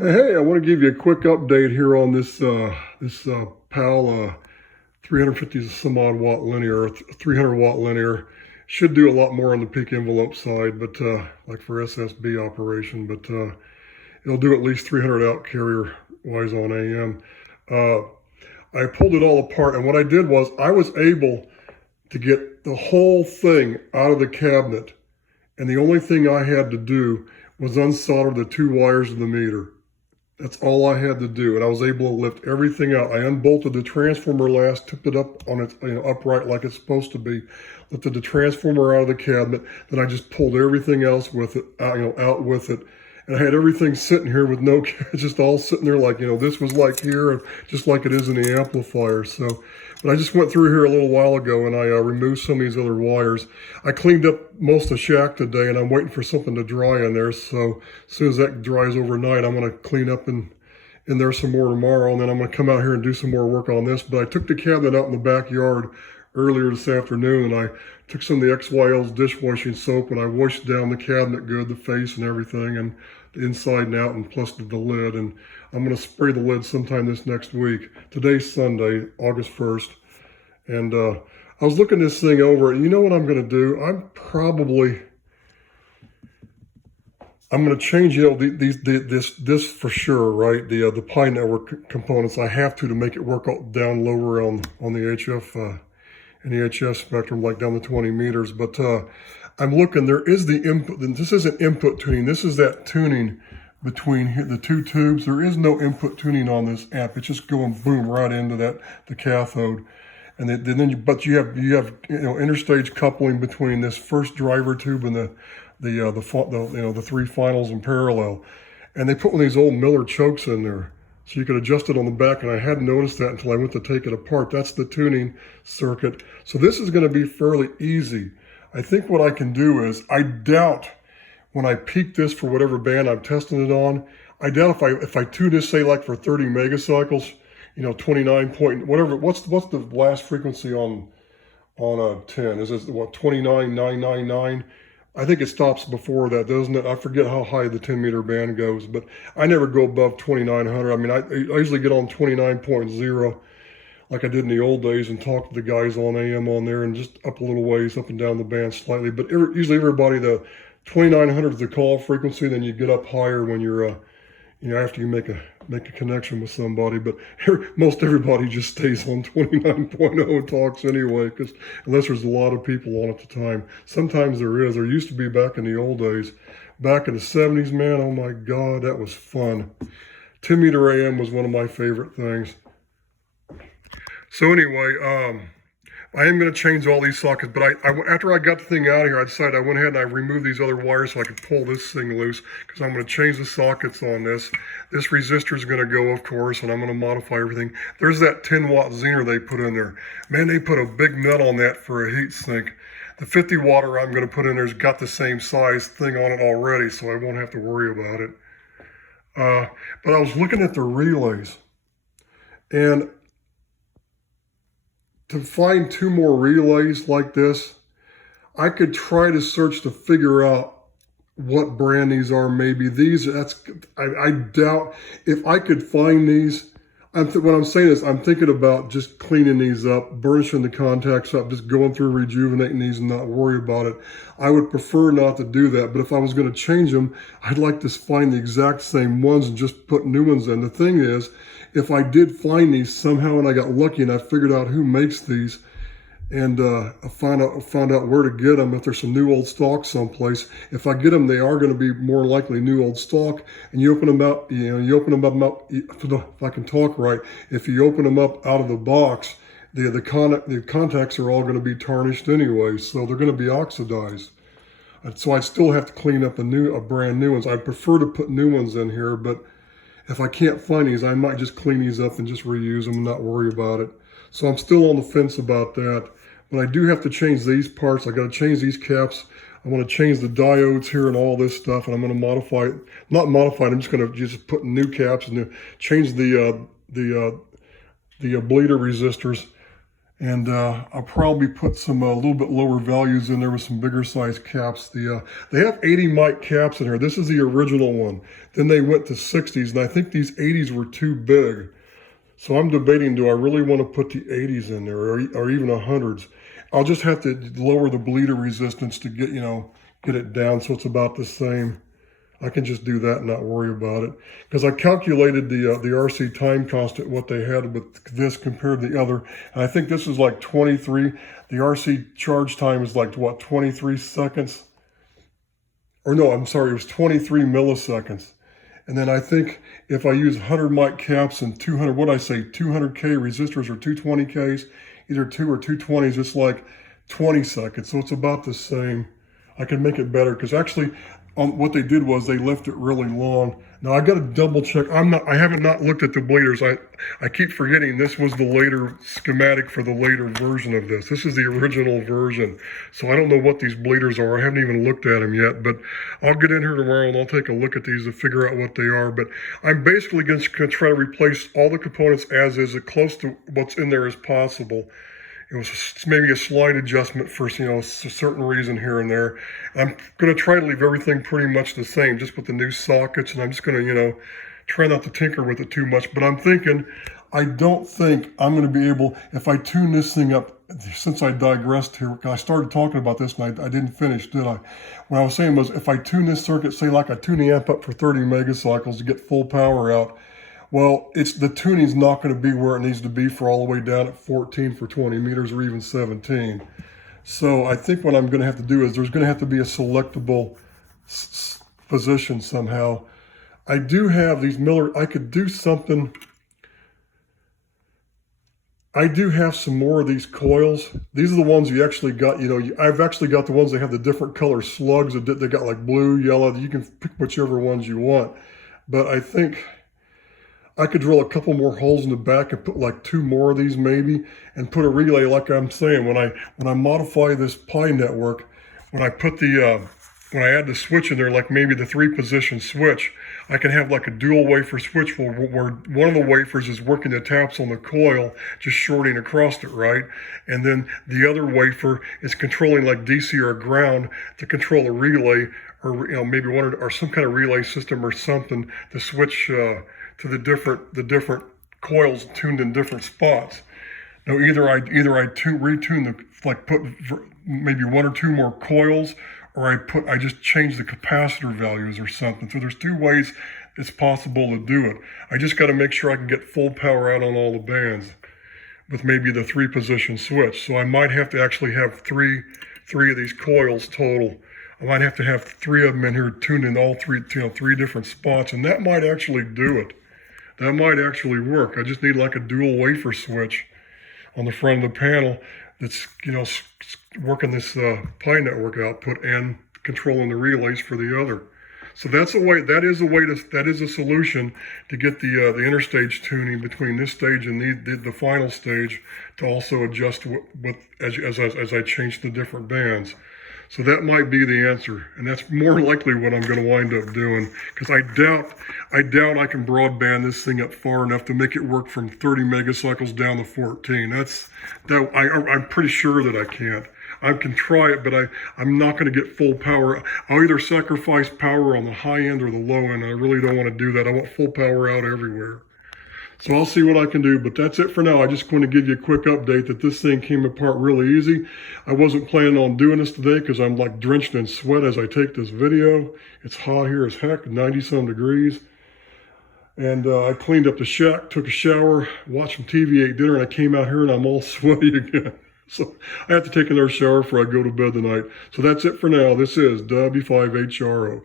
Hey, I want to give you a quick update here on this PAL 350 some odd watt linear, 300 watt linear. Should do a lot more on the peak envelope side, but like for SSB operation, but it'll do at least 300 out carrier wise on AM. Uh, I pulled it all apart, and what I did was I was able to get the whole thing out of the cabinet, and the only thing I had to do was unsolder the two wires of the meter. That's all I had to do, and I was able to lift everything out. I unbolted the transformer last, tipped it up on its upright like it's supposed to be, lifted the transformer out of the cabinet. Then I just pulled everything else with it, out with it, and I had everything sitting here with no, just all sitting there like this was like here, and just like it is in the amplifier. So, but I just went through here a little while ago and I removed some of these other wires. I cleaned up most of the shack today, and I'm waiting for something to dry in there. So as soon as that dries overnight, I'm going to clean up in there some more tomorrow, and then I'm going to come out here and do some more work on this. But I took the cabinet out in the backyard earlier this afternoon, and I took some of the XYL's dishwashing soap and I washed down the cabinet good, the face and everything, and the inside and out, and plus the lid. And I'm going to spray the lid sometime this next week. Today's Sunday, August 1st. And I was looking this thing over, and you know what I'm going to do? I'm going to change, this for sure, right? The Pi network components. I have to make it work down lower on the HF and the HS spectrum, like down to 20 meters. But I'm looking. There is the input. This isn't input tuning. This is that tuning between here, the two tubes. There is no input tuning on this amp. It's just going boom right into the cathode. And then you have interstage coupling between this first driver tube and the three finals in parallel. And they put one of these old Miller chokes in there, so you could adjust it on the back, and I hadn't noticed that until I went to take it apart. That's the tuning circuit. So this is going to be fairly easy. I think what I can do is, I doubt when I peak this for whatever band I'm testing it on, I doubt if I tune this, say like for 30 megacycles, 29 point, whatever, what's the last frequency on a 10? Is it what, 29,999? I think it stops before that, doesn't it? I forget how high the 10 meter band goes, but I never go above 2,900. I mean, I usually get on 29.0 like I did in the old days, and talk to the guys on AM on there, and just up a little ways, up and down the band slightly. But usually everybody, the 2,900 is the call frequency, then you get up higher when you're, after you make a connection with somebody. But most everybody just stays on 29.0 and talks anyway, because unless there's a lot of people on at the time. Sometimes there is. There used to be back in the old days. Back in the 70s, man, oh my God, that was fun. 10 meter AM was one of my favorite things. So anyway, I am going to change all these sockets, but after I got the thing out of here, I decided I went ahead and I removed these other wires so I could pull this thing loose, because I'm going to change the sockets on this. This resistor is going to go, of course, and I'm going to modify everything. There's that 10 watt Zener they put in there. Man, they put a big nut on that for a heat sink. The 50 watter I'm going to put in there's got the same size thing on it already, so I won't have to worry about it. But I was looking at the relays, and to find two more relays like this, I could try to search to figure out what brand these are. Maybe these, I doubt if I could find these. What I'm saying is, I'm thinking about just cleaning these up, burnishing the contacts up, just going through rejuvenating these and not worry about it. I would prefer not to do that, but if I was going to change them, I'd like to find the exact same ones and just put new ones in. The thing is, if I did find these somehow and I got lucky and I figured out who makes these, and I found out where to get them, if there's some new old stock someplace, if I get them, they are going to be more likely new old stock. And you open them up, if I can talk right, if you open them up out of the box, the contacts are all going to be tarnished anyway, so they're going to be oxidized. And so I still have to clean up a brand new ones. I prefer to put new ones in here, but if I can't find these, I might just clean these up and just reuse them and not worry about it. So I'm still on the fence about that. But I do have to change these parts. I got to change these caps. I want to change the diodes here and all this stuff, and I'm going to modify it. Not modify it, I'm just going to put new caps and change the bleeder resistors. And I'll probably put some a little bit lower values in there with some bigger size caps. They have 80 mic caps in here. This is the original one. Then they went to 60s, and I think these 80s were too big. So I'm debating, do I really want to put the 80s in there, or even 100s? I'll just have to lower the bleeder resistance to get, get it down so it's about the same. I can just do that and not worry about it. Because I calculated the RC time constant, what they had with this compared to the other. And I think this is like 23. The RC charge time is like, what, 23 seconds? Or no, I'm sorry, it was 23 milliseconds. And then I think if I use 100 mic caps and 200, what did I say, 200K resistors or 220Ks, either 2 or 220s, it's like 20 seconds. So it's about the same. I can make it better because actually what they did was they left it really long. Now I got to double check. I haven't not looked at the bleeders. I keep forgetting this was the later schematic for the later version of this. This is the original version. So I don't know what these bleeders are. I haven't even looked at them yet, but I'll get in here tomorrow and I'll take a look at these to figure out what they are. But I'm basically going to try to replace all the components as is, as close to what's in there as possible. It was maybe a slight adjustment for, a certain reason here and there. I'm going to try to leave everything pretty much the same, just with the new sockets, and I'm just going to, try not to tinker with it too much. But I'm thinking, I don't think I'm going to be able, if I tune this thing up, since I digressed here, I started talking about this and I didn't finish, did I? What I was saying was, if I tune this circuit, say like I tune the amp up for 30 megacycles to get full power out, well, the tuning's not going to be where it needs to be for all the way down at 14 for 20 meters or even 17. So I think what I'm going to have to do is there's going to have to be a selectable position somehow. I do have these I could do something. I do have some more of these coils. These are the ones you actually got, I've actually got the ones that have the different color slugs. They got like blue, yellow. You can pick whichever ones you want. But I think I could drill a couple more holes in the back and put like 2 more of these maybe, and put a relay like I'm saying. When I modify this Pi network, when I put when I add the switch in there, like maybe the 3-position switch, I can have like a dual wafer switch where one of the wafers is working the taps on the coil, just shorting across it, right? And then the other wafer is controlling like DC or ground to control a relay, or maybe or some kind of relay system or something to switch to the different coils tuned in different spots. Now either I retune put maybe 1 or 2 more coils, or I just change the capacitor values or something. So there's 2 ways it's possible to do it. I just got to make sure I can get full power out on all the bands with maybe the 3-position switch. So I might have to actually have three of these coils total. I might have to have 3 of them in here tuned in all 3 different spots, and that might actually do it. That might actually work. I just need like a dual wafer switch on the front of the panel that's, working this Pi network output and controlling the relays for the other. So that is a solution to get the interstage tuning between this stage and the final stage, to also adjust as I change the different bands. So that might be the answer, and that's more likely what I'm going to wind up doing, because I doubt I can broadband this thing up far enough to make it work from 30 megacycles down to 14. I'm pretty sure that I can't. I can try it, but I'm not going to get full power. I'll either sacrifice power on the high end or the low end. I really don't want to do that. I want full power out everywhere. So I'll see what I can do, but that's it for now. I just want to give you a quick update that this thing came apart really easy. I wasn't planning on doing this today because I'm like drenched in sweat as I take this video. It's hot here as heck, 90-some degrees. And I cleaned up the shack, took a shower, watched some TV, ate dinner, and I came out here and I'm all sweaty again. So I have to take another shower before I go to bed tonight. So that's it for now. This is W5HRO.